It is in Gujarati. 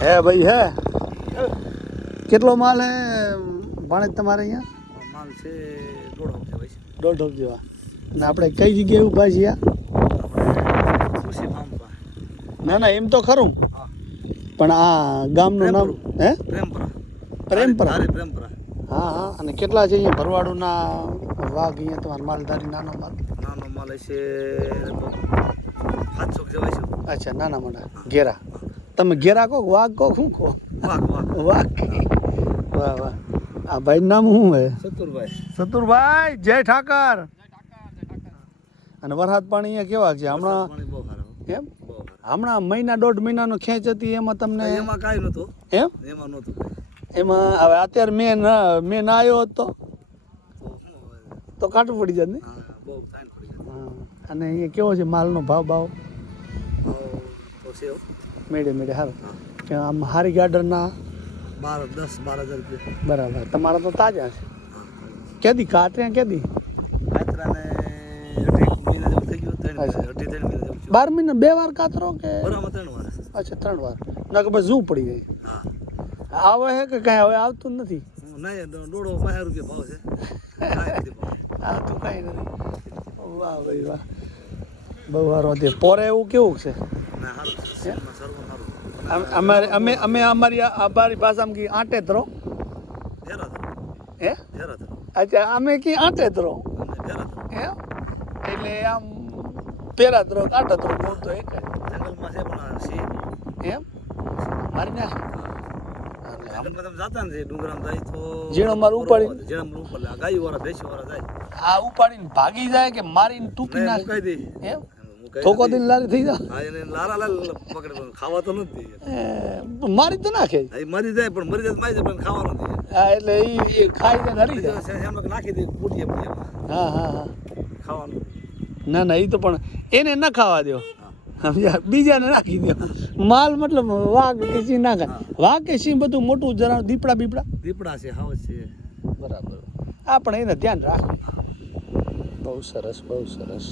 હે ભાઈ હે કેટલો માલ હે ભાણેજ તમારે અહીંયા? માલ છે 1.5 હપ્તે ભાઈ. 1.5 હપ્તે જેવા. અને આપણે કઈ જગ્યાએ ઊભા છીએ? ખુશી ફાર્મ પર. ના ના એમ તો ખરું, હા. પણ આ ગામનું નામ હે? પ્રેમપરા. પ્રેમપરા. અરે પ્રેમપરા. હા હા. અને કેટલા છે અહીંયા ભરવાડુના વાઘ અહીંયા તમારા માલધારી નાનો માલ? નાનો માલ છે 700 જેવા છે. અચ્છા નાના મોટા ઘેરા. તમે ઘેરા કહો વાઘ કહો શું કહો? વાહ વાહ. વાઘ. વાહ વાહ. આ ભાઈ નામ શું હે? સતુરભાઈ. સતુરભાઈ જય ઠાકર. અને વરસાદ પાણી અહીંયા કેવા છે હમણાં? પાણી બહુ સારું. એમ બહુ સારું. હમણાં મહિના 1.5 મહિનાનો ખેંચ હતી એમાં તમને એમાં કાંઈ નહોતું. એમ એમાં નહોતું. એમાં હવે અત્યારે મેં ના આવ્યો હોત તો તો કાટું પડી જાય ને. હા બહુ ટાઈમ પડી ગયો. હા. અને અહીંયા કેવો છે માલનો ભાવ તો છે મેળે મેળે સારું હા. કે આમ હારી ગાર્ડનના 10-12 હજાર રૂપિયા. બરાબર. તમારા તો તાજા છે. હા. કેદી કાત્ર્યા કેદી? કાતરાને 2.5 મહિના જેવું થઈ ગયું. 3 અચ્છા. મહિના જેવું. 12 મહિના 2 વાર કાતરો કે? બરાબર 3 વાર. અચ્છા 3 વાર. ના કે બસ ઝૂ પડી જાય. હા. આવે છે કે કાંઈ હવે આવતું નથી? નહીં 1.5 રૂપિયા ભાવ છે. કાંઈ નથી ભાવ. આવતું કાંઈ નથી. વાહ ભાઈ વાહ. બહુ સારું હતું. પોરે એવું કેવું છે? ના સારું છે. સર્વ સારું. અમારી ભાષામાં કી આંટે તરો ફેરા થરો. હે? ફેરા થરો. અચ્છા અમે કી આંટે તરો અને ફેરા થરો. એમ એટલે આમ પેરા તરો આંટે તરો મૂળ તો એક જ. જંગલમાં છે પણ આ સિંહ. એમ મારી નાખે. જંગલમાં તમે જાતા ને ડુંગરામાં જાય તો ઝીણો માર ઉપાડી. ઝીણો ઉપર ગાય વાળા ભેંસ વાળા જાય. આ ઉપાડીને ભાગી જાય કે મારીને તૂટી નહીં, નાખે? મુકાઈ દે. એમ મુકાઈ થોકો દે. દઈને લારી થઈ જાય. હા એને લારા પકડે પણ ખાવા તો નથી દે. મારી તો નાખે. એ મરી જાય પણ મરી જાય તો મારી જાય પણ ખાવાનું દે. હા એટલે એ ખાઈ ને હરી જાય. એમ નાખી દે બુટીએ હા હા હા. ખાવાનું. ના ના એ તો પણ એને ન ખાવા દો. હા. સમજ્યા? બીજાને નાખી દો. માલ મતલબ વાઘ કે સિંહ નાખે. વાઘ કે સિંહ બધું મોટું જરા દીપડા બીપડા દીપડા છે હાવ છે. બરાબર. આપણે એને ધ્યાન રાખે. બહુ સરસ બહુ સરસ.